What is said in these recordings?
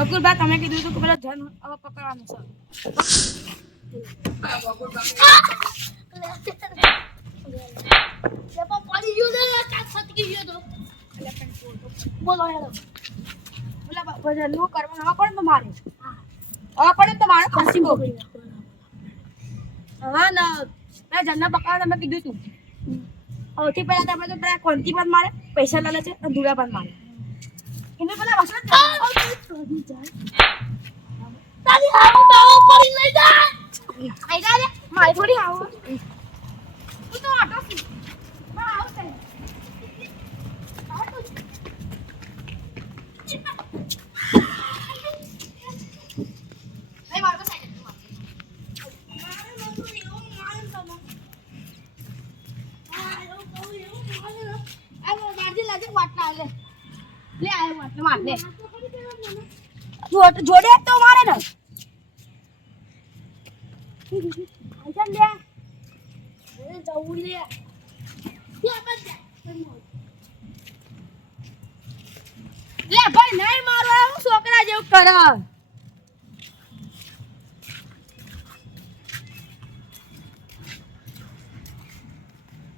બકુલબા તમે કીધું હતું કે પેલા ધન હવે પકડવાનું છે. બોલો હેલો બોલા ધનનું કરવાનું હવે પડે તો મારે હવે પડે તો મારે ખસી બો હવે ના મેં ધનને પકડવા તમે કીધું તું સૌથી પહેલા તો આપણે તો પેલા કોંતી પર મારે પૈસા લાલે છે અને ધૂળા પર મારે એને પેલા વસત તારી હાવ બાવ પડી લઈ જા આઈ જા રે મારી થોડી આવો તું તો આટો સી બા આવશે એ મારો સાઈડ મારે નતો એવું મારે તો આ ગાડી લાગે વાટલા લે લે આ વાટલા માર લે જોડે તો મારે ને આજા લે એ જવું લે યા બસ લે ભાઈ નહીં મારો હું છોકરા જેવું કર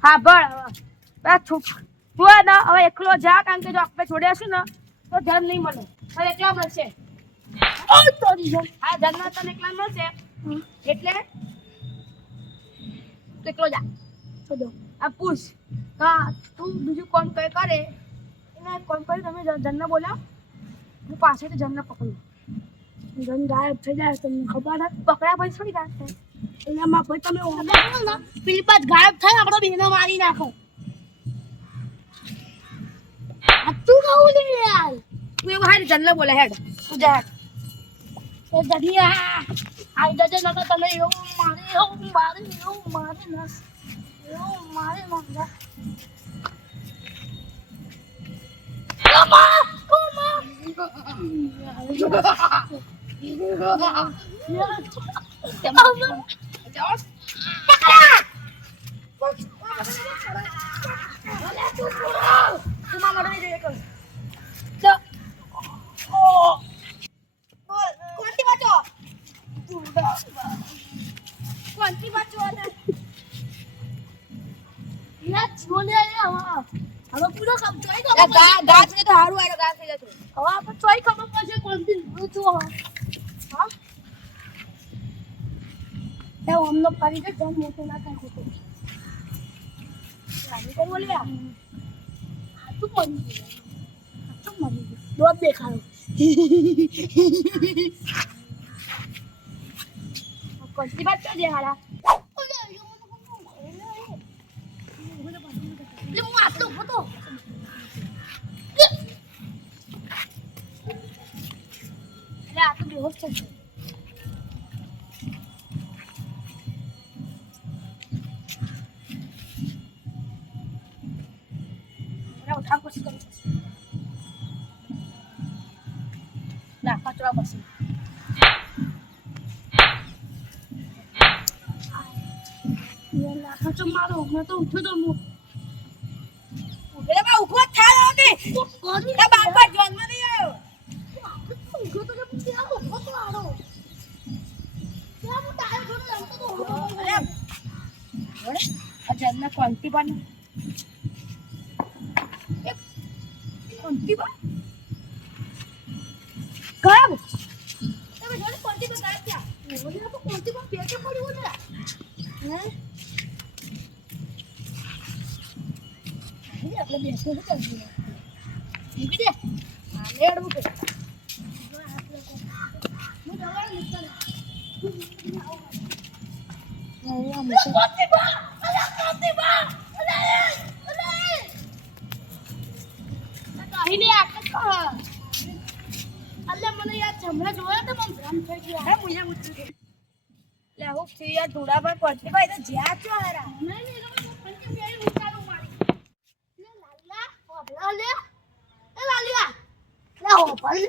હા બળ હવે તું ને હવે એકલો જા કારણ કે જો આપણે છોડ્યા ને તો ધન નહીં મળે હવે એકલા મળશે હા ધન તને એકલા મળશે એટલે એકલો જા આ પૂછ હા તું બીજું કોમ કઈ કરે એને કોમ કરી તમે જન્મ બોલાવ હું પાછળથી જન્મ પકડું જન ગાયબ થઈ જાય તમને ખબર નથી પકડ્યા પછી થોડી ગાયબ થાય એટલે માં ભાઈ તમે ને પેલી પાસ ગાયબ થાય આપણો બેનો મારી નાખો આ તું કહું લે યાર તું એવું હારી જન્મ બોલે હેડ તું જા એ દનિયા આઈ જજે નકર તને એવું મારે ના એવું મારે ના કોણથી વાત કરજે હારા હું આટલો હતો આ તો બેહોશ છે ઉઠા કોશિશ કરું ના કચરા બસી કચો મારો મેં તો ઉઠ્યો તો હું ઉભે બા ઉભો થાય કે તા બાપા જન્મ નહીં આવ્યો ઉઠો તો કે ત્યાં ઉભો તો આરો ત્યાં હું ટાયર ઘોડો રમતો તો અરે આ જન્મ કોંતી બન કોંતી બન ગાયબ તમે જોડે કોંતી બન ગાયબ થયા ઓલે તો કોંતી બન પેકે પડ્યું છે હે આપણે બેસો તો કરજો મૂકી દે આ લેડવું કે હું દવા લીધા મને યાર જમણા જોયા તો મને ભ્રમ થઈ ગયો હે મુયા મુત્તુ લે હું થી યાર ધોડા પર પડતી ભાઈ તો જ્યાં છો હારા નહીં એ લોકો પંચમ યાર ઉતારો મારી લે લાલા ઓબલા લે એ લાલિયા લે ઓબલ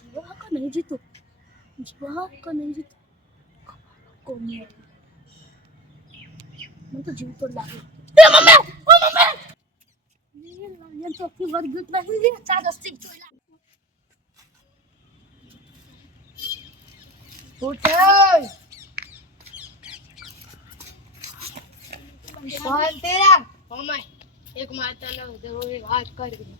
जीवा का नहीं जीतो जीवा का नहीं जीतो कौन है મને તો જીવ તો લાગે એ મમ્મી ઓ મમ્મી એ ચોકી વર્ગત નહીં લે ચા દસ્તી જોઈલા ઉઠ તેરા મમ્મી એક માતા નો જરૂરી વાત કરી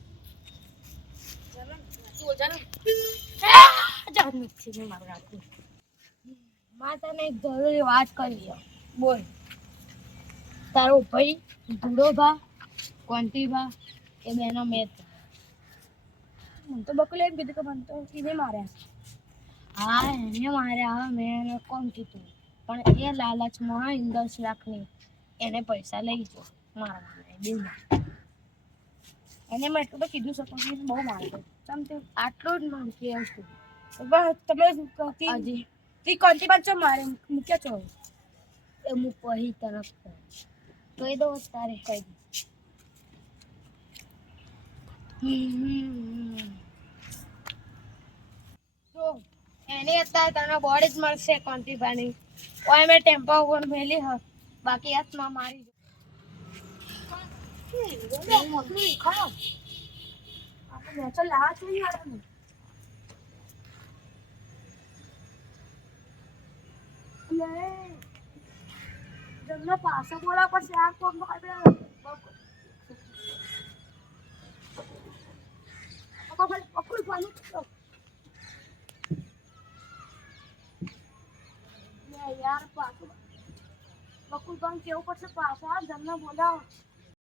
માતાને એક જરૂરી વાત કરી બોલ તારો ભાઈ ધૂળો ભા કોંતી ભા એ બેનો મેચ મને તો બકલે એમ કીધું કે મને તો એને માર્યા હા એને માર્યા મેં એને કોણ કીધું પણ એ લાલચમાં 10 લાખની એને પૈસા લઈ ગયો મારા દિલ એને મેં એટલું તો કીધું શકો કે બહુ મારતો ચમ તે આટલું જ માનતી આવતું બસ તમે હજી તી કોંતી બાજુ મારે મૂક્યા છો એ હું પહી તરફ કહી દો તારે કહી દો તો એની અત્યારે તને બોડી જ મળશે કોંતીભાની ઓય મેં ટેમ્પા ઉપર મેલી હ બાકી હાથમાં મારી ખરાબ આપણે મેચો લાવા જોઈએ આપણે જમનો પાસો બોલા પડશે આ કોમ નો કઈ પકડ પાણી યાર પાછું બકુલ કામ કેવું પડશે પાછા જમનો બોલાવો